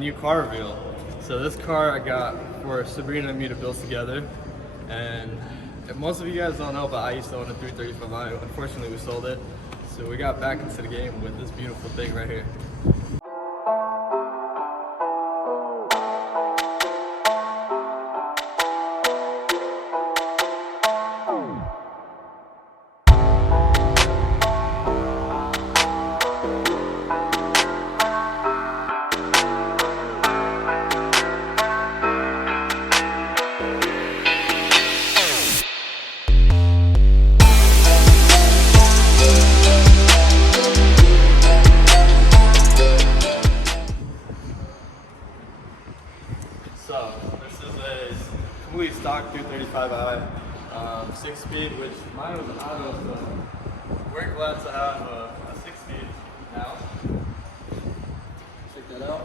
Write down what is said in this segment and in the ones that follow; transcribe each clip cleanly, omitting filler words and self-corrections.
new car reveal. So this car I got for Sabrina and me to build together, and most of you guys don't know, but I used to own a 335i. Unfortunately, we sold it, so we got back into the game with this beautiful thing right here. So this is a complete stock 235i, 6-speed, which mine was an auto, so we're glad to have a 6-speed now. Check that out.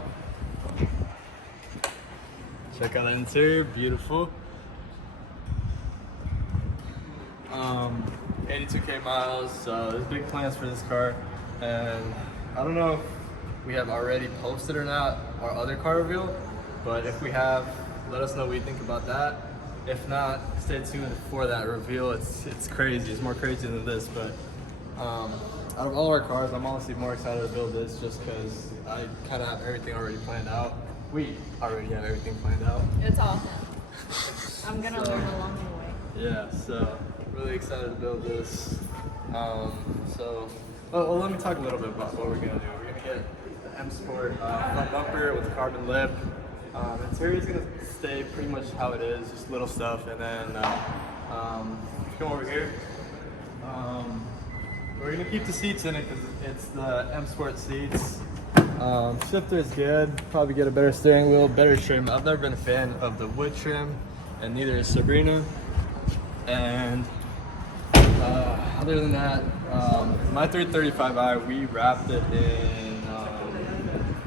Check out the interior, beautiful. 82k miles, so there's big plans for this car, and I don't know if we have already posted or not our other car reveal. But if we have, let us know what you think about that. If not, stay tuned for that reveal. It's crazy. It's more crazy than this. But out of all our cars, I'm honestly more excited to build this just because I kind of have everything already planned out. We already have everything planned out. It's awesome. I'm gonna learn along the way. Yeah, so really excited to build this. Well, let me talk a little bit about what we're gonna do. We're gonna get the M Sport front bumper with a carbon lip. Interior is going to stay pretty much how it is, just little stuff, and then if you come over here, we're going to keep the seats in it because it's the M Sport seats. Shifter is good, probably get a better steering wheel, better trim. I've never been a fan of the wood trim, and neither is Sabrina. And other than that, my 335i, we wrapped it in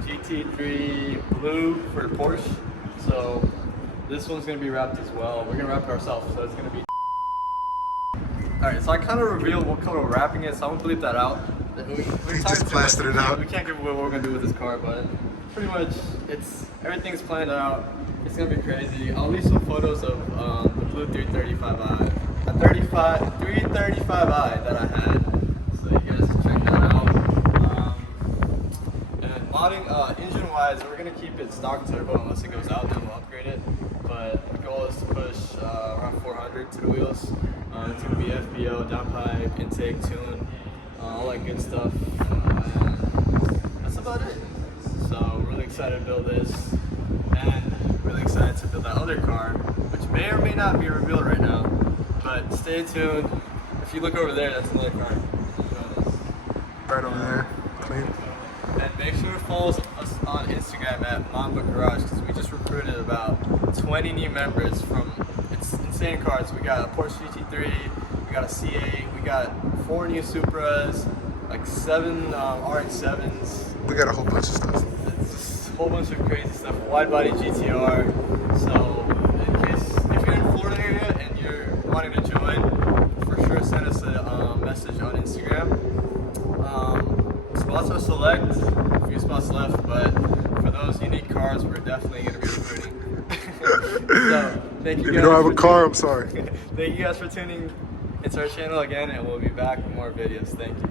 GT3 blue for Porsche, so this one's going to be wrapped as well. We're going to wrap it ourselves, so it's going to be... Alright, so I kind of revealed what color we're wrapping it, so I'm going to bleep that out. We just plastered it out. We can't give away what we're going to do with this car, but pretty much everything's planned out. It's going to be crazy. I'll leave some photos of the blue 335i. A 335i that I had, so you guys can check that out. Modding, engine-wise, we're going to keep it stock turbo unless it goes out, then we'll upgrade it. But the goal is to push around 400 to the wheels. It's going to be FBO, downpipe, intake, tune, all that good stuff. That's about it. So really excited to build this, and really excited to build that other car, which may or may not be revealed right now. But stay tuned. If you look over there, that's another car. Right over there, clean. And make sure to follow us on Instagram at Mamba Garage because we just recruited about 20 new members from it's insane cars. We got a Porsche GT3, we got a C8, we got 4 new Supras, like 7 RX-7s. We got a whole bunch of stuff. It's just a whole bunch of crazy stuff. A wide body GTR. So if you're in the Florida area and you're wanting to join, for sure send us a message on Instagram. Spots are select, a few spots left, but for those unique cars, we're definitely going to be recruiting. So, thank you guys. If you don't have a car, I'm sorry. Thank you guys for tuning into our channel again, and we'll be back with more videos. Thank you.